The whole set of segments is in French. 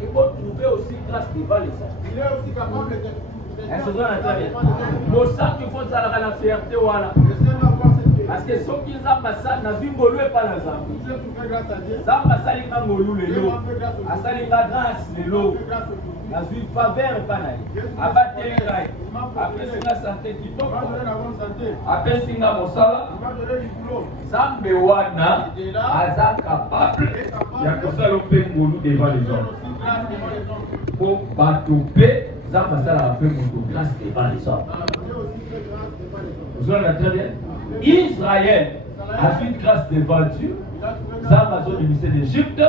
Qui peut trouver aussi grâce devant les hommes. Il est aussi capable de le sang qu'il faut ça la fierté voilà. Parce que ceux qui ont passé na vingolo et pas na zambi. Zamba salinga ngolu lelo. Asalinga grâce lelo. Na zui faveur pas na. Abateli kai. Après singa santé kitoko. Après singa mosala. Zambe wana aza capable ya kosala pe ngolu devant les hommes. Pour batoper Zamba sala pe ngolu grâce devant les hommes. Vous avez très bien. Israël a une grâce devant Dieu. Zamba sont délivrés d'Égypte.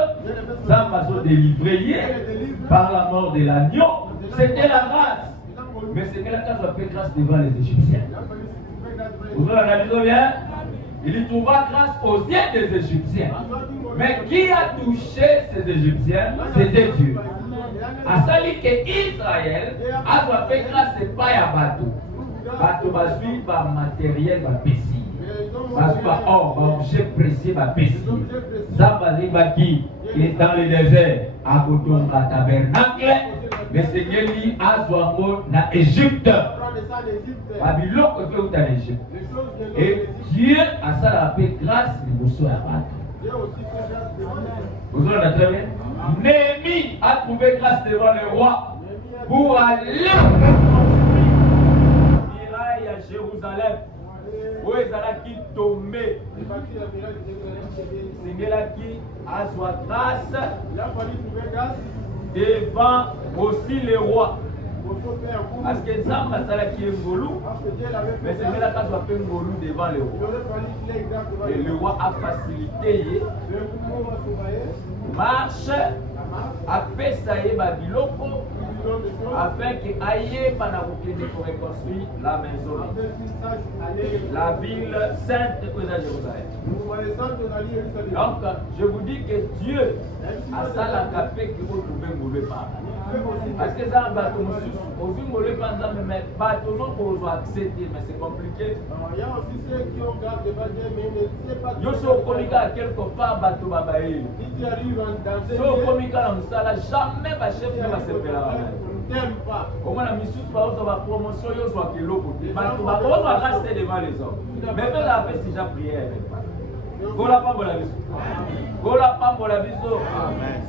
Zamba sont délivrés par la mort de l'agneau. C'était la grâce. Mais c'est que la grâce a fait grâce devant les Égyptiens. Vous avez bien? Il y trouva grâce aux yeux des Égyptiens. Mais qui a touché ces Égyptiens? C'était Dieu. A sali que Israël a fait grâce et pas à bateau. Bateau va suivre par matériel, va périr. Parce que or, objet précieux va périr. Zambali qui est dans le désert, à côté de tabernacle, mais c'est qu'il a Zouamo dans l'Égypte. Babylone est où dans l'Égypte. Et Dieu a ça la paix grâce de Moussou à battre. Vous avez très bien. Néhémie a trouvé grâce devant le roi pour aller à Jérusalem. Où est-ce qu'il est tombé? C'est qui a sa grâce devant aussi le roi. Parce que Zamba qui est ngolou, mais c'est là qu'il soit ngolou devant le roi. Et le roi a facilité marche à Pessaïe Babiloko afin que aille pour reconstruire la maison, la ville sainte de Jérusalem. Donc, je vous dis que Dieu a ça la capé que vous pouvez mouler par. Parce que ça, aussi mouler par exemple, mais pas toujours pour accepter, mais c'est compliqué. Il y a aussi ceux qui ont gardé mais pas. Yo so komika quelque part bateau babaye. Si tu arrives dans ce so komika na musala jamais ba chef ne va se faire. T'aimes pas. Comment la mission va avoir promotion yo soit que l'eau côté. Bateau ba on va rester devant les hommes. Mais ben la paix si j'ai prière. Gola pa bola biso. Gola pa bola biso.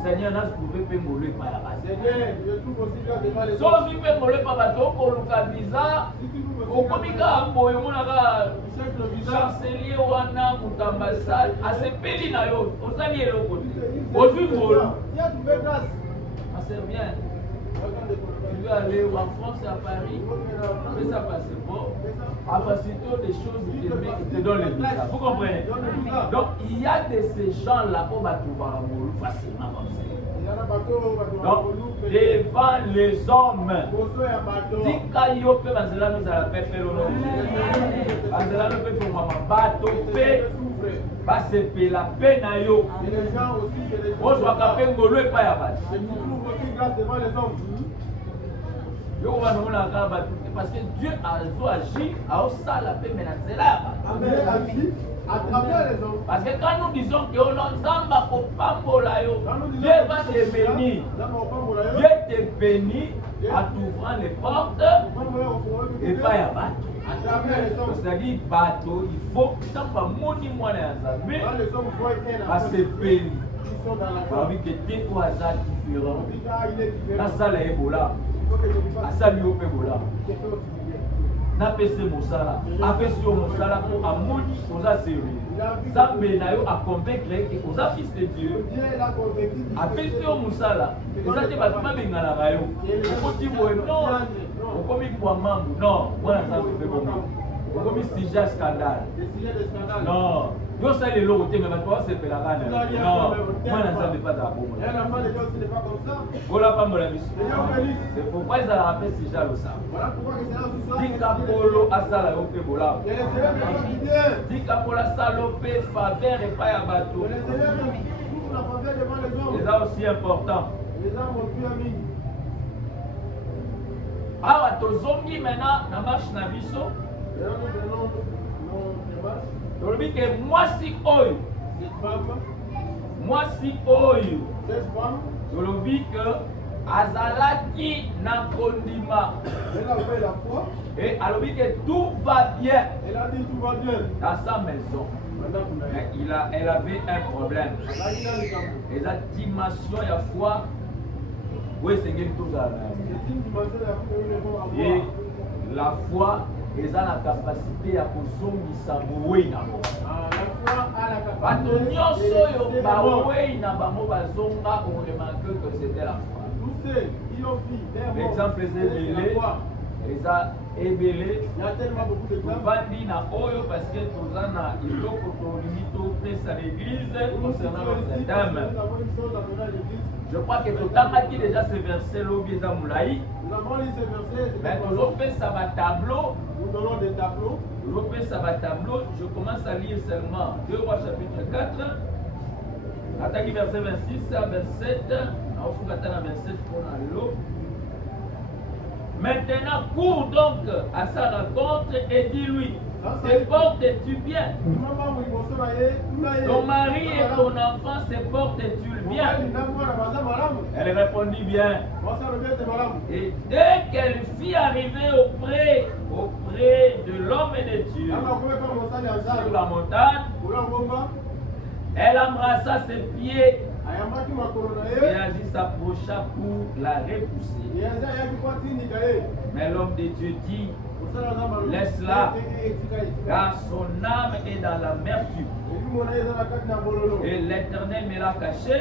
Seigneur n'a trouvé pe molé pa ya ba. Seigneur, je trouve aussi que devant les hommes. So si pe molé pa bateau ko luka visa. Okomika amboye monaka chancelier wana mutambasali asepeli na yo osali eloko te ozwi ngolu c'est bien. Tu veux aller en France et à Paris, fais ça passer bon. À faciliter des choses qui te donnent les visas. Vous comprenez? Donc il y a de ces gens-là où on va trouver un ngolu facilement comme ça. Donc, devant les hommes, si Kayo peut banzela nous à la paix, banzela nous peut faire un bateau, parce que la paix n'a yo. On soit capé ngolo et pas ya bas. Parce que Dieu a agi à ça la paix mais là. À travers les hommes. Parce que quand nous disons que Zamba Kopambola yo, Dieu va te bénir. Dieu te bénit en t'ouvrant les portes et pas à battre. C'est-à-dire bateau, il faut que tu aies moni mwana ya Nzambe à se bénir. Parce que tu es différent. La salle est bola. La salle est bola. N'apese mosala, apese mosala pour amoni oza sérieux. Zambe na yo a convaincre que oza fils de Dieu. Apese mosala, oza te batuma bengana na yo. Okoti boye non, okomi kwa mambu non, wana Nzambe pe bongo. Okomi sujet scandale. Non. Yo ça les lots mais toi c'est la gana. Non, moi ça ne pas d'abord. Voilà pas mon ami. C'est pourquoi ils ont appelé si jalo ça. Dika polo asala ope bola. Dika pola salopé faveur et pas à bateau. C'est aussi important. Ah, tozongi maintenant na marche na biso. Tolobi que moi si oyo, moi si oyo, tolobi que azalaki na kondima. Elle avait la foi. Et alobi que tout va bien. Elle a dit tout va bien. Dans sa maison. Mais elle avait un problème. Et la dimension de la foi, oui, c'est une et la foi, elle a la capacité à kuzongisa moyi na bango. Bato nyonso oyo bamoyi na bango bazonga, on remarque que c'était la foi. L'exemple eza ebele tovandi na oyo parce que toza na eloko tolingi topesa l'église concernant notre dame. Je crois que totangaki déjà ce verset lobi eza molai, mais tozopesa batableau. Je commence à lire seulement 2 Rois chapitre 4 ataki verset 26 à 27 naofunga na 27 pour l'eau. Maintenant, cours donc à sa rencontre et dis-lui, te portes-tu bien? Ton mari et ton enfant se portent-ils bien? Elle répondit bien. Et dès qu'elle fut arrivée auprès de l'homme de Dieu sur la montagne, elle embrassa ses pieds. Et Agis s'approcha pour la repousser. Mais l'homme de Dieu dit, laisse-la, car son âme est dans l'amertume. Et l'Éternel me l'a caché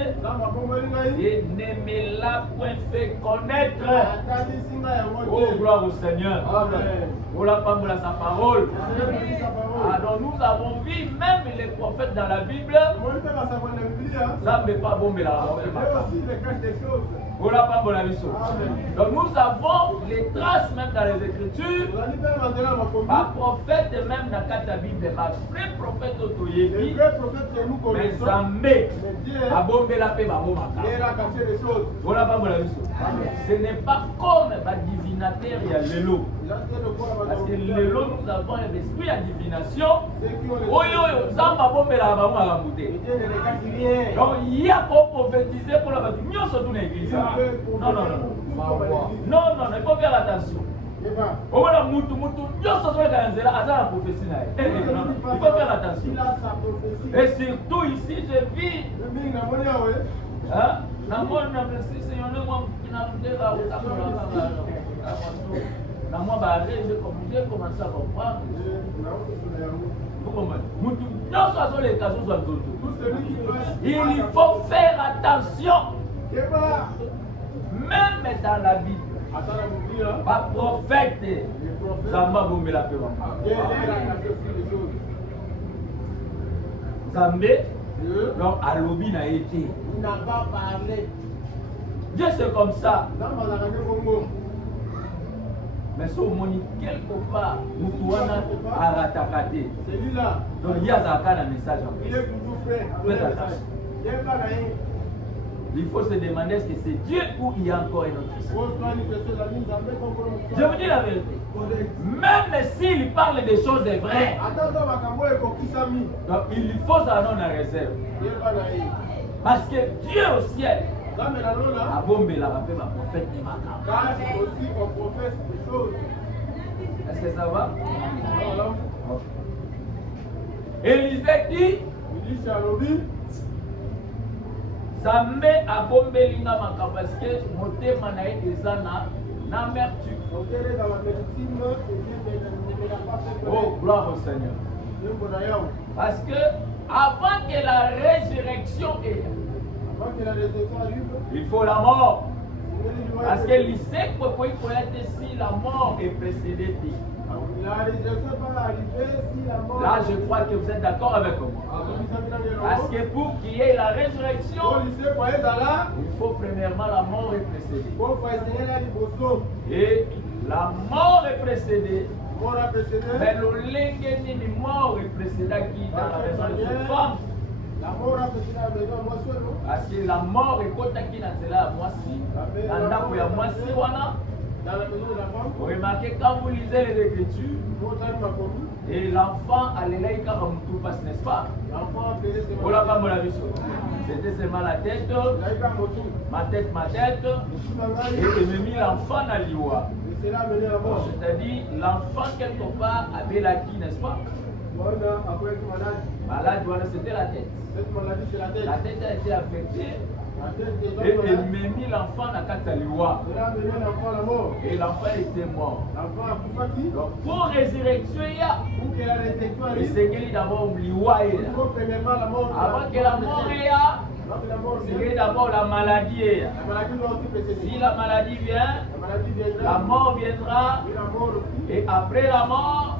et ne me l'a point fait connaître. Oh, gloire au Seigneur. Pour la femme de sa parole. Alors nous avons vu même les prophètes dans la Bible. Ça ne veut pas bomber la donc nous avons les traces même dans les Écritures. Un prophète même dans la Bible, un vrai prophète autoyébi, mais Zambé a bombé la paix, ce n'est pas comme le divinateur, il y a l'élo. Parce que l'élo, nous avons l'esprit à divination. Donc il y a pour prophétiser pour la bâtiment, surtout dans l'église. Non, il faut faire attention. Il faut faire attention. Et surtout ici, je vis. J'ai commencé à comprendre. Il faut faire attention. Même dans la Bible. Pas prophète. Zambé, donc à l'obi n'a été. Il n'a pas parlé. Dieu c'est comme ça. Mais si on monite quelque part, nous pouvons rattaquer. Celui-là. Donc il y a un message. Il est toujours prêt. Il faut se demander est-ce que c'est Dieu ou il y a encore un autre Dieu. Je vous dis la vérité. Même s'il parle des choses vraies, donc il faut ça dans la réserve. Parce que Dieu au ciel a bombé la prophète de Maca. Est-ce que ça va? Élisée dit Zambé a bombé l'inamaka parce que motema na eza na amertume. Oh, gloire au Seigneur. Parce que avant que la résurrection arrive, il faut la mort. Parce que l'issue peut être si la mort est précédée. Là, je crois que vous êtes d'accord avec moi. Parce que pour qu'il y ait la résurrection, il faut premièrement la mort est précédée. Et la mort est précédée. Mais le lengeni mort est précédée qui dans la maison de cette femme. Parce que la mort est quand qui dans cela moisi. Dans la moisi wana. Dans la maison de la femme. Vous remarquez quand vous lisez les Écritures. Et l'enfant a l'élaïka comme tout passe, n'est-ce pas? L'enfant a payé ses C'était seulement la tête, ma tête, et il me mit l'enfant dans l'iwa. C'est-à-dire, l'enfant quelque part a Belaki, n'est-ce pas? Malade, c'était la tête. La tête a été affectée. Et il m'a mis l'enfant dans Kataliwa. Et l'enfant était mort. Donc pour résurrection, il s'est d'abord oublié. Avant que la mort c'est d'abord la maladie. Si la maladie vient, la mort viendra. Et après la mort,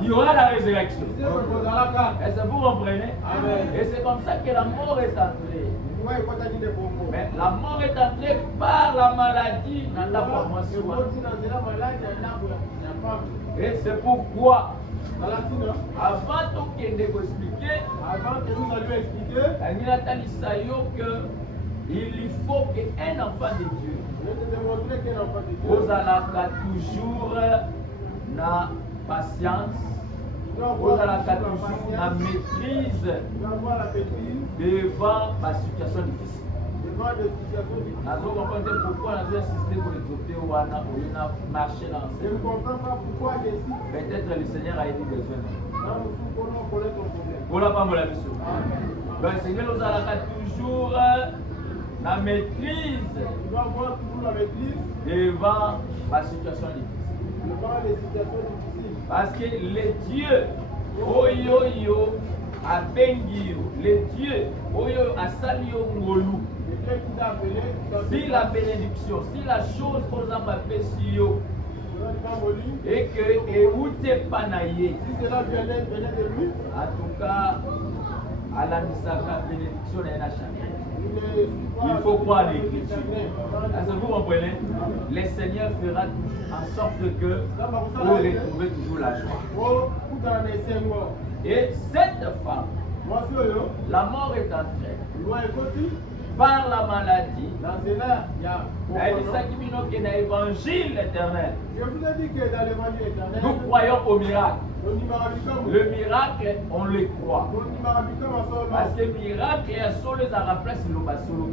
il y aura la résurrection. Est-ce que vous comprenez? Et c'est comme ça que la mort est entrée. Mais la mort est entrée par la maladie dans la formation. Et c'est pourquoi, avant tout qu'il nous expliquer, il faut qu'un enfant de Dieu vous allez toujours la patience, vous allez toujours la maîtrise devant ma situation difficile. Nous allons comprendre pourquoi nous avons insisté pour l'exauter ou on a marché dans le Seigneur. Peut-être le Seigneur a été besoin. Voilà pas mon avis. Le Seigneur nous a toujours la maîtrise devant ma situation difficile. Parce que les dieux, oyo a bengi, les dieux, oyo a salio ngolu. Si la bénédiction, si la chose qu'on a fait sur eux, et que et où t'es pas naïe, si cela venait de lui, en tout cas, à la bénédiction n'est pas changée. Il faut croire l'Écriture. Est-ce que vous comprenez? Le Seigneur fera en sorte que vous retrouvez toujours la joie. Et cette femme, la mort est entrée par la maladie. Elle dit que dans l'évangile éternel, je vous ai dit que dans l'évangile éternel, nous croyons au miracle. Le miracle, on le croit. Parce que le miracle est sur les remplace le basolo.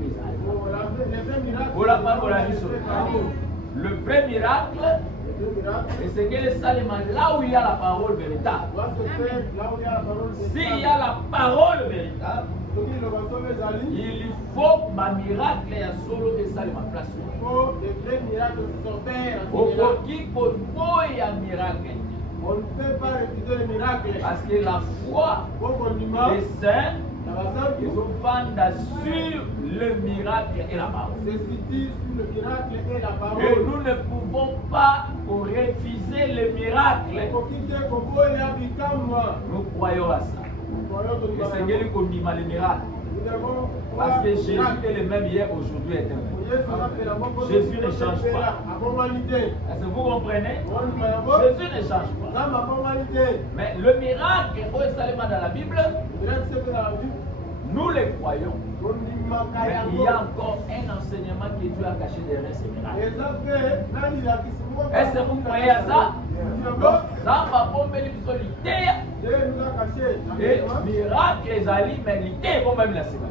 Le vrai miracle, c'est que le salement, là où il y a la parole véritable. S'il y a la parole véritable, il faut ma miracle et solo et ça ma place. Il faut des vrais miracles qui sont faits. On ne peut pas refuser le miracle. Parce que la foi des saints, ils vendent sur le miracle et la parole. Et nous ne pouvons pas refuser le miracle. Nous croyons à ça. Le Seigneur nous connaît le miracle. Parce que Jésus est le même hier, aujourd'hui et demain. Jésus ne change pas. Est-ce que vous comprenez? Jésus ne change pas. Mais le miracle, dans la Bible, nous les croyons. Mais il y a encore un enseignement que Dieu a caché derrière ces miracles. Est-ce que vous croyez à ça? Ça va bomber les solitaires. Et miracle, les alliés, mais l'idée vont même la séparer.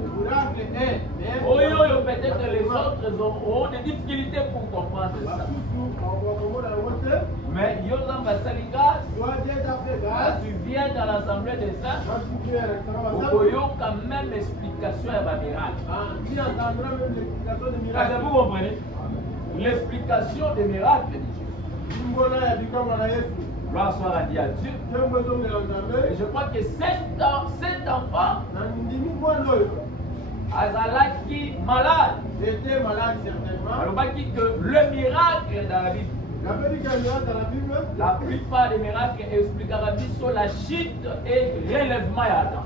Peut-être les autres auront des difficultés pour comprendre ça. Mais Yosan Basalika, tu viens dans l'assemblée des saints, vous voyez quand même l'explication à ma miracle. Est-ce que vous comprenez? L'explication des miracles de Jésus. Gloire soit rendue à Dieu. Et je crois que cet enfant, Azalaki malade. J'étais malade certainement. Alors, que le miracle dans la Bible, la plupart des miracles expliquent à la Bible sur la chute et relèvement d'Adam.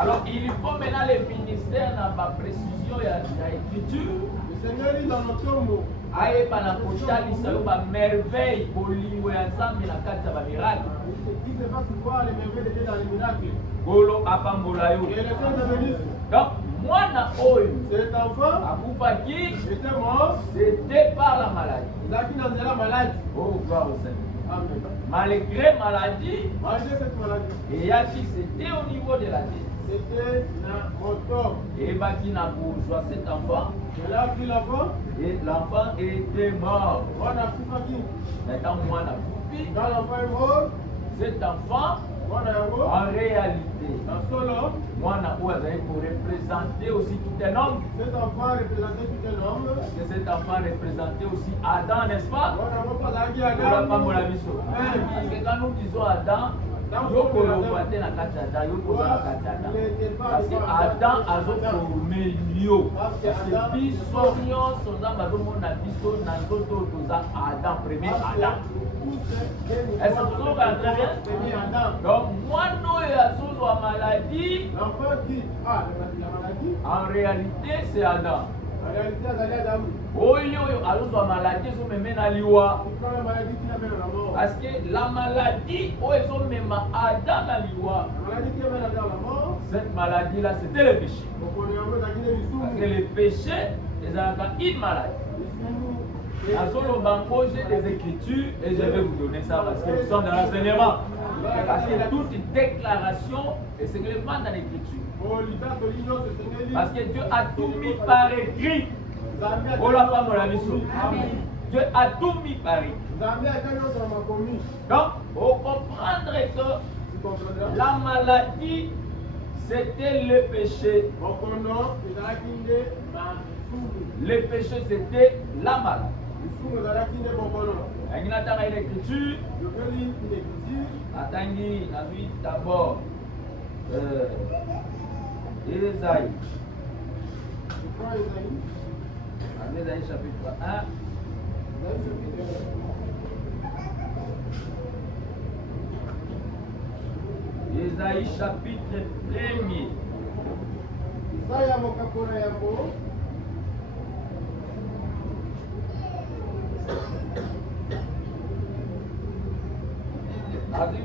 Alors il faut maintenant les ministères dans ma précision et l'écriture. Le Seigneur dit dans notre mot. Aye pana kotalisa yo ba merveille bolingo ya Nzambe na kati ya ba miracle. Il te fasse voir les merveilles de Dieu dans les miracles. Golo apambola yo. Et le Seigneur te bénisse. Donc mwana oyo, cet enfant akufaki était mort, c'était par la maladie. Zaki dans la maladie. Oh gloire au Seigneur. Amen. Malgré maladie, Malgré cette maladie, et y a qui c'était au niveau de la tête. c'était na moto. Et bah qui n'a bourgeois cet enfant. Et là, puis l'enfant, Et l'enfant était mort. on a pu faire qui? Maintenant, moi, la poupée, Quand l'enfant est mort, cet enfant, on a un mot. en réalité, Dans ce là, moi, pour représenter aussi tout un homme. cet enfant représentait tout un homme. Parce que cet enfant représentait aussi Adam, n'est-ce pas? On a pas la guerre. Parce que quand nous disons Adam, parce que Adam a formé Lio. Parce que Bissorion, son âme a donné Bisso, Nanzoto, Adam, premier Adam. Est-ce que vous comprenez très bien? Donc, moi, nous, il y a maladie. L'enfant dit, ah, la maladie. En réalité, c'est Adam. En réalité, c'est Adam. Oui, alors la maladie, ils ont même à l'Iwa. Pourquoi la maladie qui amène la mort? Parce que la maladie, ils ont même à Adam à l'Iwa. La maladie qui amène Adam la mort. Cette maladie-là, c'était le péché. Parce que le péché, ils ont une maladie. Dans j'ai des écritures et je vais vous donner ça parce qu'ils sont dans l'enseignement. Parce que toute déclaration est seulement dans l'écriture. Parce que Dieu a tout mis par écrit. Oh là, pas mon ami. Dieu a tout mis par écrit. Donc, pour comprendre que la maladie, c'était le péché. Le péché, c'était la maladie. Il y a une écriture. Attendez, la vie d'abord. Ésaïe. Ésaïe chapitre 1. Ésaïe chapitre 1er.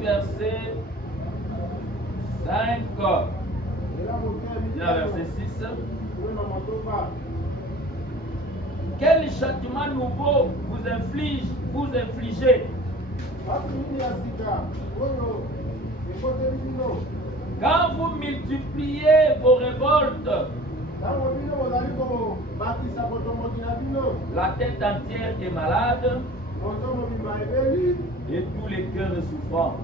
Verset 5. Verset 6. Quel châtiment nouveau vous infligez? Quand vous multipliez vos révoltes, la tête entière est malade et tous les cœurs souffrants.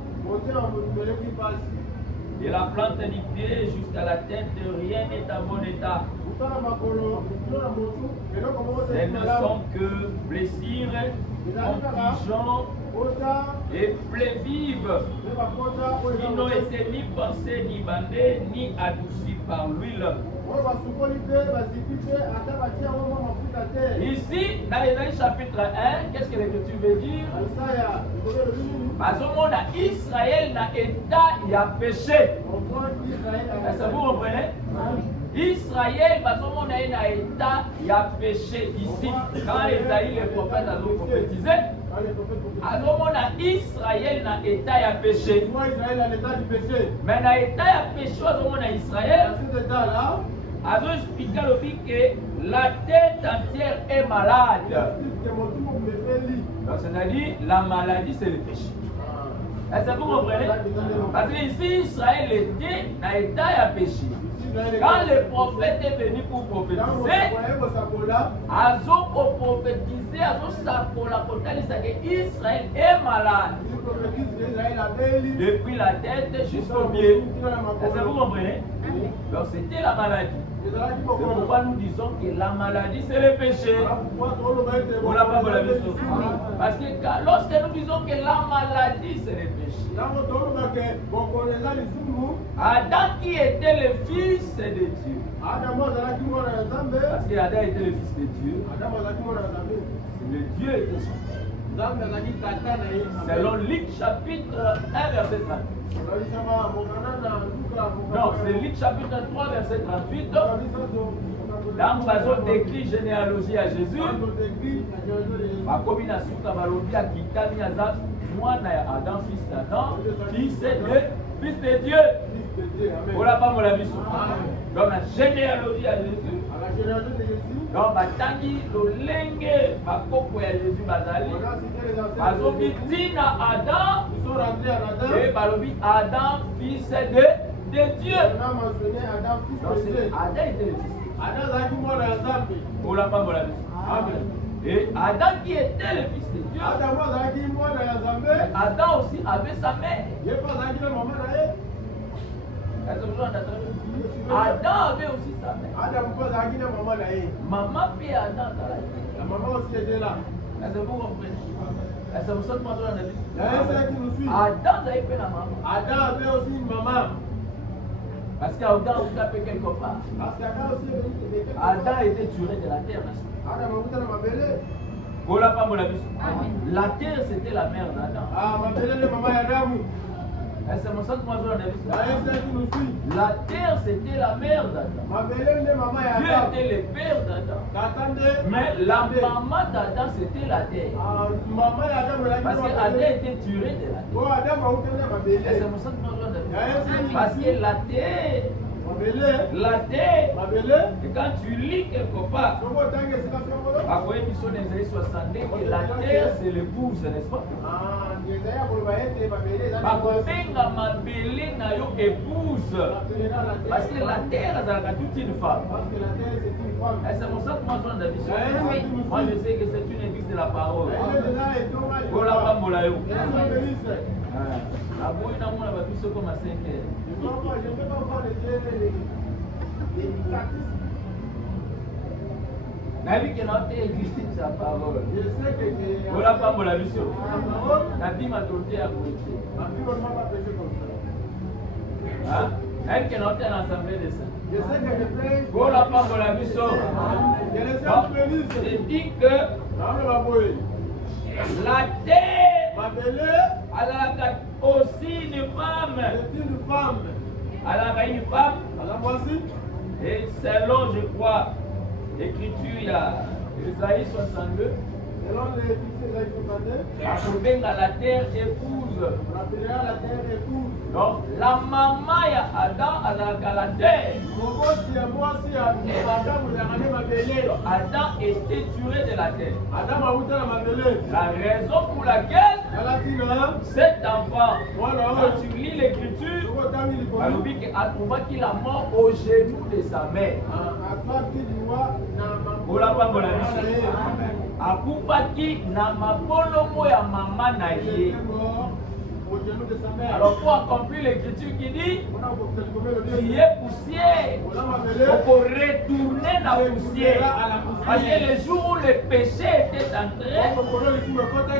De la plante du pied jusqu'à la tête, rien n'est en bon état. Ce ne sont que blessures, contusions et plaies vives qui n'ont été ni pensées, ni bandées, ni adoucies par l'huile. Ici, dans Ésaïe chapitre 1, qu'est-ce que l'Écriture veut dire? Parce que Israël n'a état, il a péché. Est-ce que vous comprenez? Israël, parce qu'on a un état, il a péché ici. Quand Esaïe, le prophète, a prophétisé, alors on a Israël n'a état, il a péché. Mais dans l'état, il a péché, on a Israël. Alors expliqué que la tête entière est malade. Donc c'est-à-dire, la maladie, c'est le péché. Est-ce que vous comprenez? Parce que ici, Israël était dans l'état, il a péché. Quand le prophète est venu pour prophétiser, pour prophétiser, Israël est malade. Depuis la tête jusqu'au pied. Est-ce que vous comprenez? Donc c'était la maladie. C'est pourquoi nous disons que la maladie c'est le péché. On n'a pas la vie. Parce que lorsque nous disons que la maladie c'est le péché, Adam qui était le fils de Dieu. Parce que Adam était le fils de Dieu. Le Dieu était son. Selon Luc chapitre 1 verset 38. Non, c'est Luc chapitre 3 verset 38. Dans le façon décrit généalogie à Jésus. Ma combinaison de la Kitani Azaf, moi, Adam, fils d'Adam, fils de Dieu. Voilà pas mon avis. Donc la généalogie à Jésus. généalogie de Jésus. Donc batangi lolenge bakoko ya Jésus bazali. On a cité les ancêtres. Bazobi tina Adam. Ils sont rentrés en Adam. Et balobi Adam fils de Dieu. On a mentionné Adam fils Donc de c'est Dieu. Adam était le fils. Adam zaki mwana ya Nzambe. Ola pas mola. Amen. Et Adam qui était le fils de Dieu. Adam zaki mwana ya Nzambe. Adam aussi avait sa mère. Ye pas zaki na mama na ye. Adam avait aussi sa mère. Adam pas zaki na mama na ye. Maman puis Adam travaillait. La maman aussi était là. Est-ce que vous comprenez? Est-ce que vous savez comment on a dit? Il y a un frère qui nous suit. Adam avait fait la maman. Adam avait aussi une maman. Parce qu'Adam vous tapez quelque part. Parce qu'Adam aussi est venu de quelque part. Adam était tué de la terre, n'est-ce pas? Adam a na mabele. Voilà pas mon avis. La terre c'était la mère d'Adam. Ah, mabele le maman ya Adamu. Est-ce que vous savez comment on a dit? Il y a un frère qui nous suit. La terre c'était la mère d'Adam. Mabele le maman ya Dieu Adam. était le père d'Adam. Attendez. Mais la maman d'Adam c'était la terre. Ah, maman ya Adam la Parce qu'Adam était tué de la terre. Oh, Adam a na mabele. Est-ce que vous savez comment on a dit? Il y a un frère qui Parce nous que suit. la terre, Mabele. la terre, Mabele. et quand tu lis quelque part, Comment tangue c'est la femme? à quoi ils sont les années 60, que la terre c'est l'épouse, n'est-ce pas? Ah, Jésaïa koloba ete mabele za Bakobenga mabele na yo épouse. Parce que la terre azalaka toute une femme. Parce que la terre c'est une femme. Et c'est pour ça que moi je suis dans moi je sais que c'est une église de la parole. Voilà pas mon laïo. La boue n'a pas la biso comme à 5 heures. Je ne peux pas voir les délicats. Nabi que notre église de la parole. Je sais que j'ai... Voilà pas mon laïo. La parole, Nabi m'a torté à côté. ma vie ne m'a pas prêché comme ça. Hein? Elle qui est dans l'assemblée de ça. Je sais que je prêche... Voilà pas mon laïo. Je les ai bénis. Je dis que Non, mais ma boy. la terre Ma belle, elle a aussi une femme. c'est une femme. Elle a une femme. Alors voici. Et selon, je crois, l'écriture, il y a Isaïe 62. Selon les Écritures, Akobenga la terre épouse. on appellera la terre épouse. Donc, la maman ya Adam azalaka la terre. Adam était tué de la terre. La raison pour laquelle cet enfant, quand tu lis l'écriture, alobi que atrouvaki la mort au genou de sa mère. Akufaki na mabolongo ya mama na ye. Alors pour accomplir l'écriture qui dit, tu es poussière, il faut retourner la poussière. Parce que le jour où le péché était entré,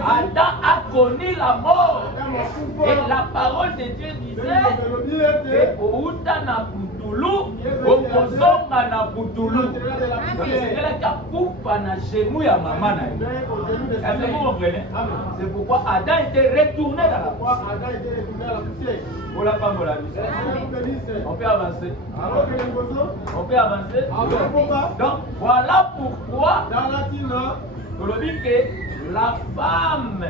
Adam a connu la mort. Et la parole de Dieu disait, Outa na putulu, okozonga na putulu. Donc c'est là kufa na genou ya maman na ye. Est-ce que vous comprenez? C'est pourquoi Adam était retourné dans la poussière. Voilà pas mon avis. On peut avancer. On peut avancer. Donc voilà pourquoi on dit que la femme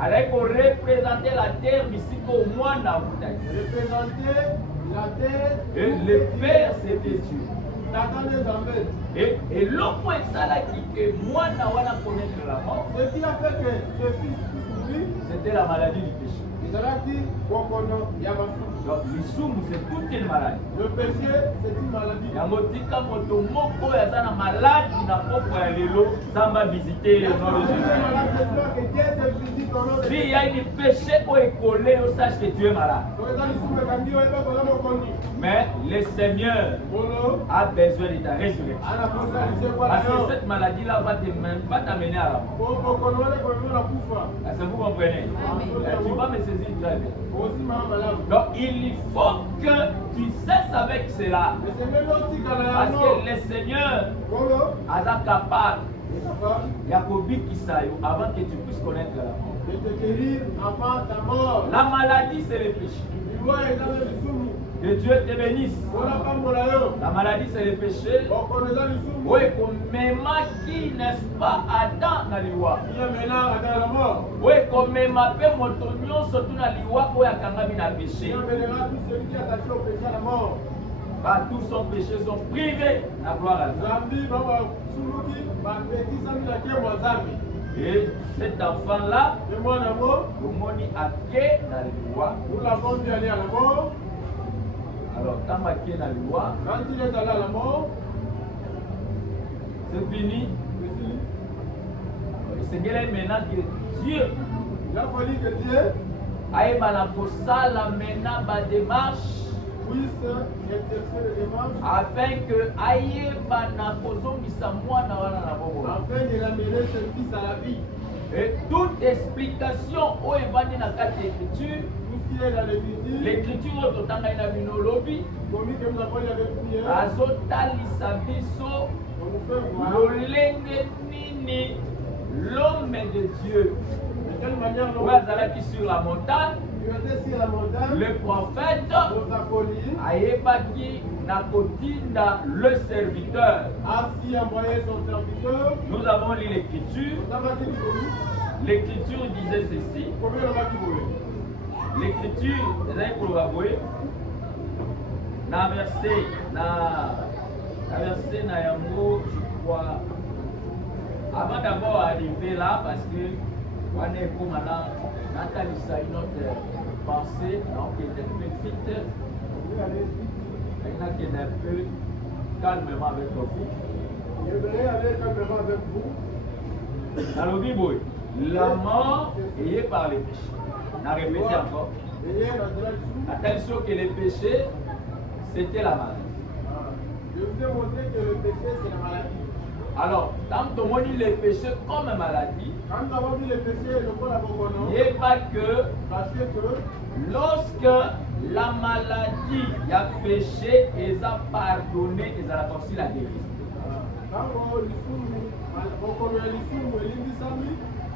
allait représenter la terre ici au moins dans et le Père c'était Dieu. Et l'autre ça là qui que moi n'a pas connaître la mort. Ce qui a fait que ce fils puisse mourir, c'était la maladie du péché. Donc l'isumu c'est toute une maladie. Le péché c'est une maladie. Yango tika moto moko ya zana malade na poko ya lelo samba visiter le nom de Jésus. Si il y a une péché au écolé, on sache que tu es malade. Mais le Seigneur a besoin de ta résurrection. Parce que cette maladie-là va t'amener à la mort. Est-ce que vous comprenez? Tu vas me saisir très bien. Donc il faut que tu cesses avec cela. Parce que le Seigneur est capable avant que tu puisses connaître la mort. De te guérir avant ta mort. La maladie c'est le péché. Que Dieu te bénisse. La maladie c'est le péché. Oui, comme qui n'est-ce pas Adam na liwa. Oui, comme ma paix motonio surtout na liwa pour yakangami na péché. Par tous son péché sont privés de la gloire à Dieu. Et cet enfant-là, le moni a quai dans les lois. Nous l'avons vu aller à la mort. Alors, quand il est dans les lois, quand il est allé à la mort, c'est fini. Le Seigneur est maintenant que Dieu. Il a fallu que Dieu aille la maintenant ma démarche. Puisse exercer les démarches afin que aille afin de ramener ce fils à la vie. Et toute explication au évangile dans quatre écritures, tout ce qui est dans l'écriture, l'écriture au total dans la minologie, comme que nous avons avec prière, azotalisa biso lolenge nini l'homme de Dieu. De quelle manière l'homme qui sur la montagne, le prophète ayebaki nakotinda le serviteur. Ainsi envoyé son serviteur. Nous avons lu l'écriture. L'écriture disait ceci. L'écriture na verset na yango, je crois. Avant d'abord arriver là, parce que on est comme maintenant, Nathalie a une autre pensée, donc il est un peu vite. Maintenant qu'il est un peu calmement avec vous. Je vais aller calmement avec vous. Dans le Bible, la mort est par les péchés. On a répété encore. Attention que les péchés, c'était la maladie. Je vous ai montré que le péché, c'est la maladie. Alors, quand on dit les péchés comme maladie, quand nous avons vu les péchés, il n'y a pas que lorsque la maladie a péché, ils ont pardonné, ils ont aussi la guérison.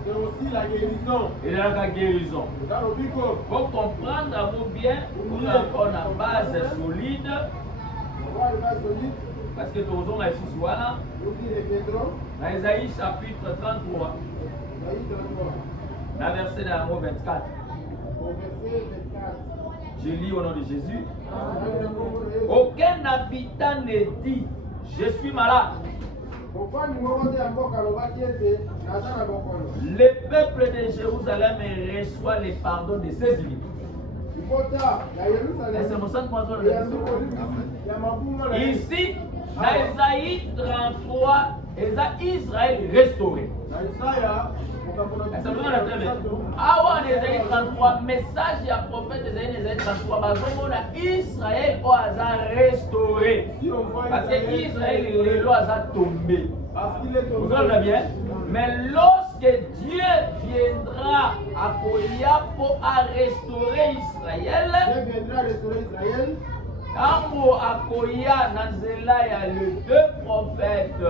C'est aussi la guérison. Et la guérison. Pour comprendre bien, on a une base solide. Parce que nous avons ici là, dans Isaïe chapitre 33, dans verset 24. Je lis au nom de Jésus. Aucun habitant ne dit je suis malade. Le peuple de Jérusalem reçoit le pardon de ses iniquités. Ici, dans Isaïe 33, Israël restauré. Awa en Isaïe 33, message du prophète Isaïe 33, Israël a restauré. Parce que Israël, les lois ont tombé. Vous comprenez bien? Mais lorsque Dieu viendra à Koya pour restaurer Israël, Amo Akoya Nazela y a les deux prophètes.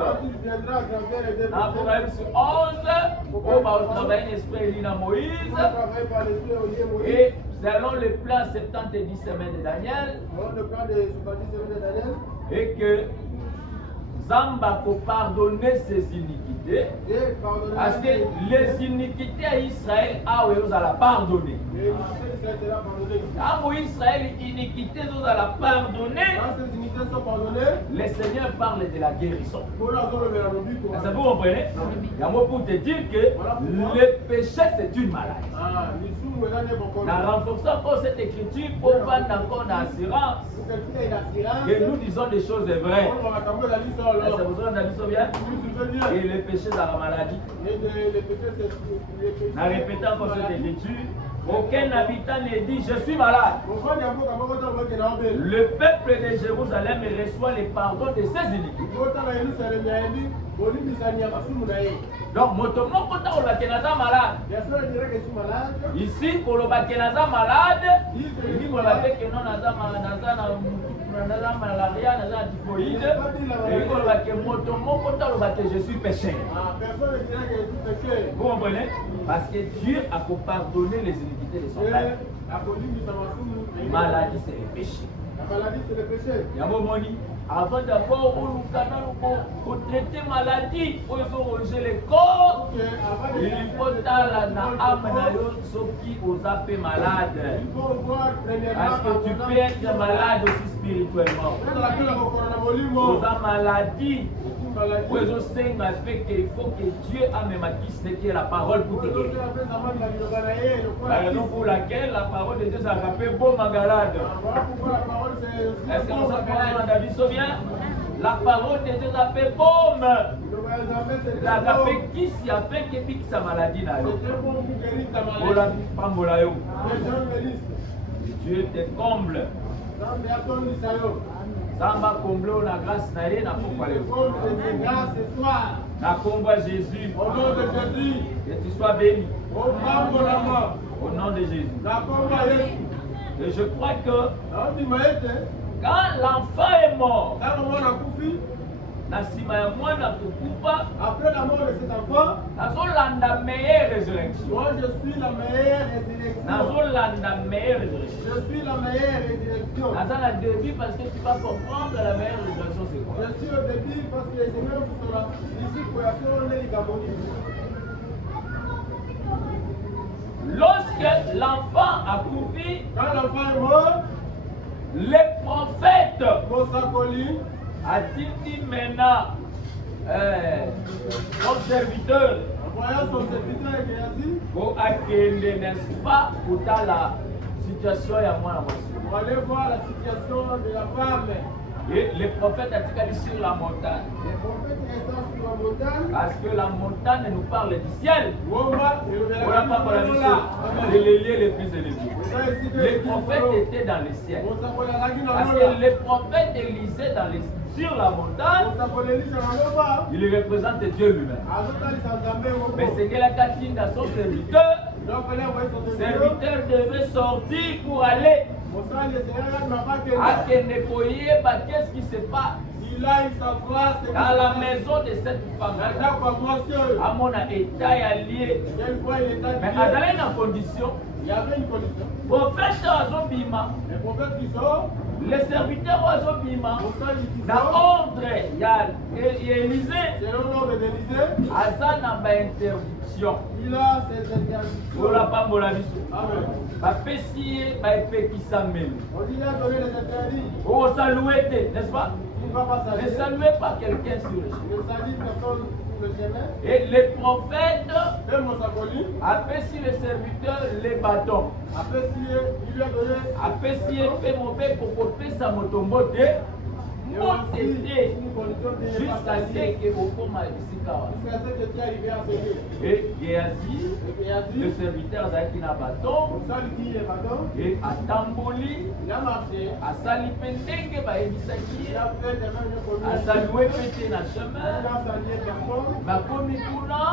Apocalypse 11, où va travailler l'esprit de Moïse. Et selon le plan 70 semaines de Daniel, et que Zamba pour pardonner ses iniquités, parce que les iniquités à Israël, vous allez pardonner. Quand Israël iniquité, vous allez pardonner. Le Seigneur parle de la guérison. Ça vous comprenez? Il y a un mot pour te dire que le péché c'est une maladie. En renforçant encore cette écriture pour vendre encore l'assurance que nous disons des choses vraies. C'est pour ça qu'on a dit ça bien. Et le péché c'est la maladie. En répétant encore cette écriture, aucun habitant ne dit je suis malade. Le peuple de Jérusalem reçoit le pardon de ses iniquités. Donc, motomoko ta koloba malade. Ici, koloba kenaza malade. Ici, koloba que non naza malaria, naza typhoïde. Et koloba que motomoko ta koloba que je suis pécheur. Vous comprenez? Parce que Dieu a pardonné les iniquités de son peuple. Maladie, c'est le péché. La maladie, c'est le péché. Avant d'abord, pour traiter maladie, pour ronger le corps, il faut aller dans l'âme qui vous appelle malade. Parce que tu peux être malade aussi spirituellement. Vous avez maladie. Il faut que Dieu ait qui est la parole pour te guérir. La raison pour laquelle la parole de Dieu s'est rappelée bon magalade. Est-ce que nous appelons David Sauvien? La parole de Dieu s'appelle pomme. La rappelle qui s'y a fait que pique sa maladie là. Dieu te comble. Samba comble la grâce na ye na pourquoi na combat Jésus. Au nom de Jésus. Que tu sois béni. Au nom de Jésus. Et je crois que quand l'enfant est mort, après la mort de cet enfant, la meilleure résurrection. Moi je suis la meilleure résurrection. Je suis la meilleure résurrection. La début parce que tu vas comprendre la meilleure résurrection c'est quoi. Je suis au début parce que les Seigneurs sont là. Ici, pour les Gabonis. Lorsque l'enfant a couru, quand l'enfant est mort, les prophètes a-t-il dit maintenant son serviteur, envoyant son serviteur Géasi, pour accueillir, n'est-ce pas, pour la situation à moi. Pour aller voir la situation de la femme. Et les prophètes ont dit sur la montagne. Les prophètes étant sur la montagne. Parce que la montagne nous parle du ciel. Voilà pas pour la mission. C'est les lieux les plus élevés. Les prophètes étaient dans le ciel. Parce que les prophètes élisaient sur la montagne. Il représente Dieu lui-même. Mais c'est que la Catine dans son serviteur. Le serviteur devait sortir pour aller. Qu'est-ce qui se passe dans la maison de cette femme? À mon état allié. Mais à la condition. Il y avait une condition. Prophète Azobima. Les prophètes qui sont. Les serviteurs Azobima. Dans l'ordre, il y a Élisée. C'est l'ordre d'Élisée. Azan n'a pas interdiction. Il a ses interdictions. Pour la femme, la vie. Amen. Ma pessier, ma épée qui s'amène. On dit qu'il a donné les interdits. Oh, saluer, n'est-ce pas? Il ne va pas saluer. Ne saluez pas quelqu'un sur le chemin. Ne salue personne. Et les prophètes apprécient les serviteurs les bâtons. Apprécier fait mon père pour porter sa motombote. Jusqu'à ce que vous commissiez et Géasi, le serviteur qui n'a bâton, et à Tamboli, à Salipendenge, à Saloué pété dans le chemin, ma commituna,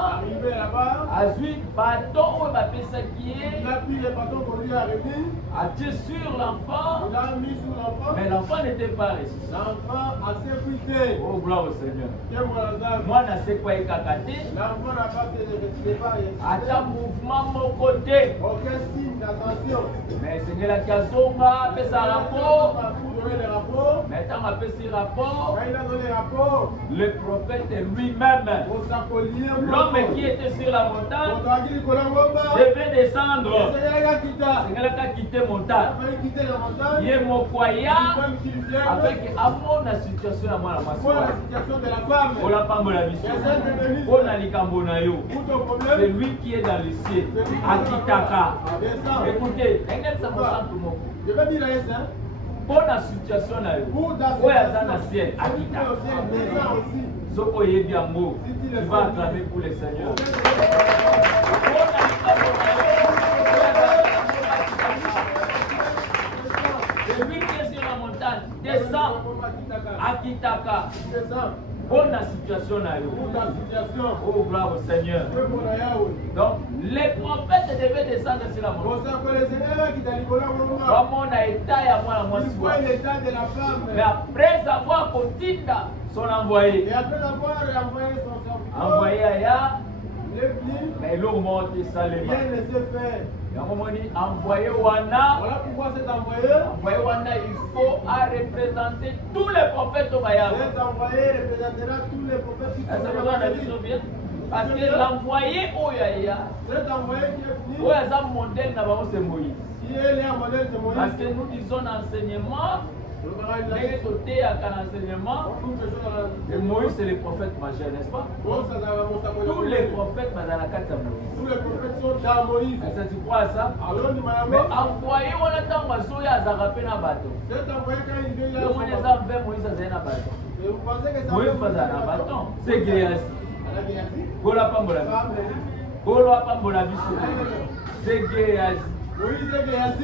à Zuit bâton, ma pesakié, a tué sur l'enfant, mais l'enfant n'était pas résistant. Oh, gloire au Seigneur. Moi, je ne sais quoi y cacater. L'enfant n'a pas de à mouvement mon côté. Aucun signe d'attention. Mais Seigneur, la Kazonga, fait sa rapport. Mais tant m'a fait ce rapport. il a donné rapport. Le prophète lui-même, l'homme qui était sur la montagne, devait descendre. Seigneur a quitté la montagne. Il est mon croyant avec amour la situation à moi la situation de la femme. On l'a pas la mission. On a les c'est lui qui est dans le ciel. Akitaka. Écoutez, je vais dire ça. Pour la situation là, où est le ciel? Akitaka. Soko yebi amour. Tu vas acclamer pour les seigneurs. C'est lui qui est sur la montagne. Descend. Akitaka. Bonne situation là. Oh, gloire au Seigneur. Donc, les prophètes devaient descendre sur la montagne. Comme on a été à moi, mais après avoir continué son envoyé. Et après avoir envoyé son serviteur. Envoyé ailleurs. Mais l'eau monte et ça les rien ne se fait. Envoyé Wana. Voilà pourquoi cet envoyé. Envoyé Wana, il faut représenter tous les prophètes au Bayard. Cet envoyé représentera tous les prophètes qui sont bien. Parce que l'envoyé Oyaya. Cet envoyé qui est venu. Oyaza modèle d'abord c'est Moïse. Si elle est un modèle de Moïse. Parce que nous disons l'enseignement. Les côtés à l'enseignement. Et Moïse c'est le prophète majeur, n'est-ce pas? Tous les prophètes dans la carte de Moïse. Tous les prophètes sont dans Moïse. Est-ce que tu crois à ça? Mais envoyé on attend Mazoya à Zarapé na bateau. Cet envoyé quand il vient là. Le monde des hommes Moïse à Zéna bateau. Et vous pensez que ça Moïse faisait un bâton. C'est Géasi. Gola Pambola. Bisso. C'est Géasi.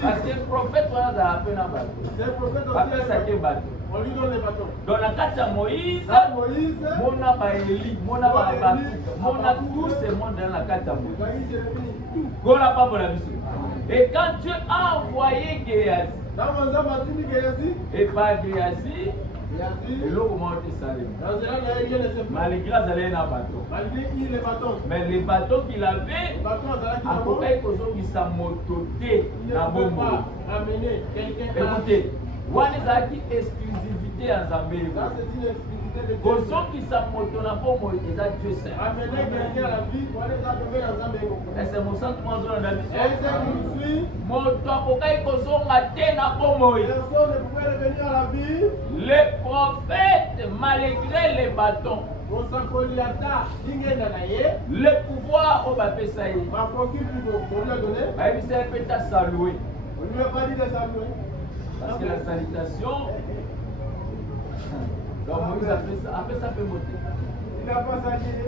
Parce que le prophète on a Zarapé na bateau. C'est le prophète aussi. Après ça qui bateau. On lui donne les bâtons. Dans la carte de Moïse, Mona Baéli, Mona Babatou, Mona tout ce monde dans la carte de Moïse. Gola Pambola Bisso. Et quand Dieu a envoyé Géasi, et pas Géasi, et l'eau comment on salé. Malgré les bateaux. Mais les bateaux qu'il avait, à côté de sa mototé, la bombe. Écoutez, Wanezaki exclusivité en Zambie. Kozo qui sa moto na pomo eza Dieu seul. Et c'est mon centre moi dans la vie. Moto akokai kozonga te na pomo. Les prophètes malgré les bâtons. Le pouvoir au bapesa yi. Aïe c'est peut-être saluer. On ne lui a pas dit de saluer. Parce que la salutation, donc Moïse après ça peut monter. Il n'a pas salué.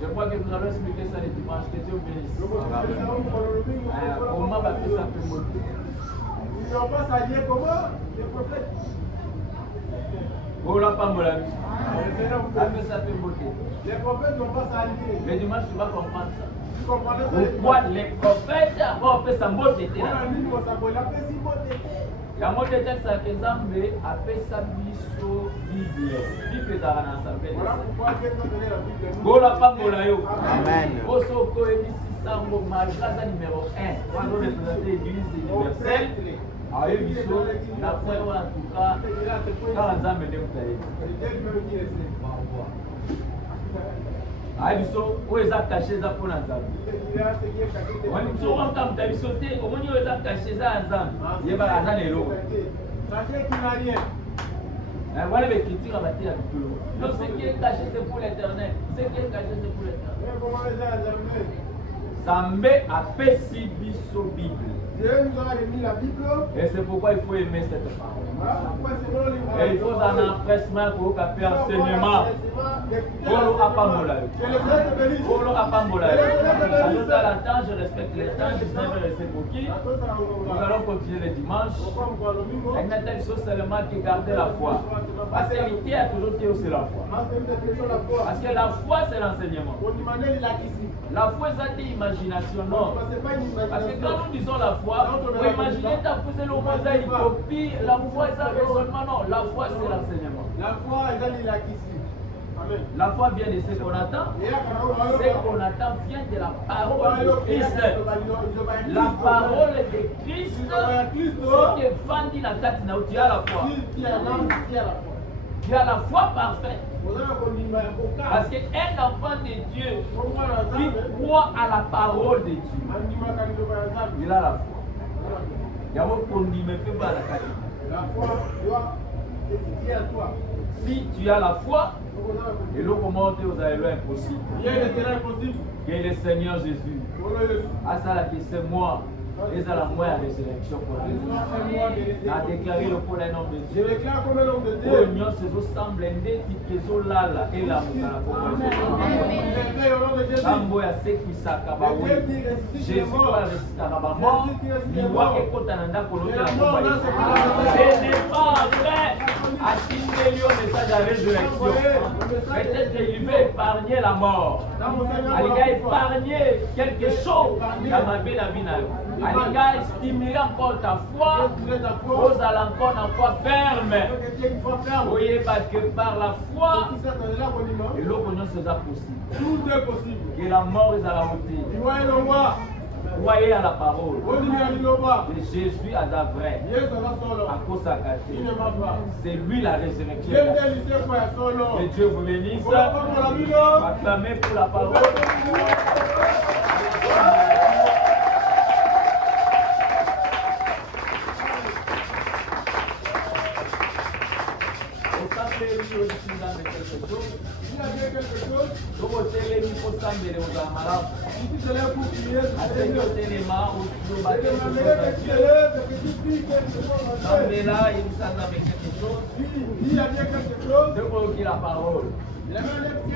Je crois que nous allons expliquer ça le dimanche. Que Dieu bénisse. Comment après ça peut monter? Ils n'ont pas salué comment? Les prophètes. Oh là, pas mon ami. Après ça peut monter. Les prophètes n'ont pas salué. Le dimanche, tu vas comprendre ça. Pourquoi les prophètes appellent ça mbote? La mot de texte à exemple appelle ça biso Bible. Bible est dans l'ensemble. Gola Pambola yo. Amen. Osoko ebisi sango malgré numéro 1. Pour nous représenter l'église universelle. Ayo biso na point en tout cas quand Nzambe nde mutaye. Ayo biso oyo eza caché eza mpona Nzambe. Wani biso okamta biso te omoni oyo eza caché eza ya Nzambe. Yeba aza lelo. Voilà les critiques à bâtir avec tout. Donc ce qui est caché c'est pour l'éternel. Ce qui est caché c'est pour l'éternel. Zambé a pesi biso Bible. Dieu nous a remis la Bible. Et c'est pourquoi il faut aimer cette parole. Et il faut un empressement pour capter enseignement. Polo Apambola. Polo Apambola. À tout à temps, je respecte les temps, je vais rester pour qui. Nous allons continuer le dimanche. Avec notre chose seulement qui garder la foi. Parce que l'idée a toujours été aussi la foi. Parce que la foi c'est l'enseignement. La foi c'est l'imagination, non. Parce que quand nous disons la foi, vous imaginez ta foi c'est le monde une copie, la foi c'est un raisonnement, non. La foi c'est l'enseignement. La foi est l'acquisition. La foi vient de ce qu'on attend. Ce qu'on attend vient de la parole de Christ. La parole de Christ, ce qui est vendu dans la carte, tu as la foi. Tu as la foi parfaite. Parce qu'un enfant de Dieu qui croit à la parole de Dieu, il a la foi. Il y a beaucoup de gens qui pas la carte. La foi doit étudier à toi. Si tu as la foi, et l'eau commence aux aéroports impossible. Que le Seigneur Jésus, à ça la c'est moi, et à la moelle de résurrection pour la vie. A déclaré le pour un homme de Dieu. Je déclare comme un homme de Dieu. L'union se semble indécis que Zolala et la Sambo ya seki sakaba oui. Jésus va rester à la mort. Il voit que quand on a un ce n'est pas vrai. atteindre le message de résurrection. Peut-être qu'il veut épargner la mort. Il va épargner quelque chose dans ma vie. Il va stimuler encore ta foi. Vous allez encore une foi ferme. Voyez parce que par la foi, et l'eau c'est possible. Tout est possible. Que la mort est à la hauteur. Croyez à la parole de Jésus à la vraie. À cause de c'est lui la résurrection. Que Dieu vous bénisse. Acclamez pour la parole.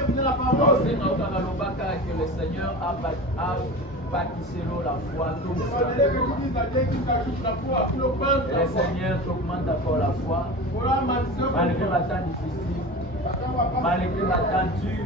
De la parole. Que le Seigneur a bâtissé la foi. Le Seigneur augmente encore la foi. Malgré la temps difficile, malgré la temps dur.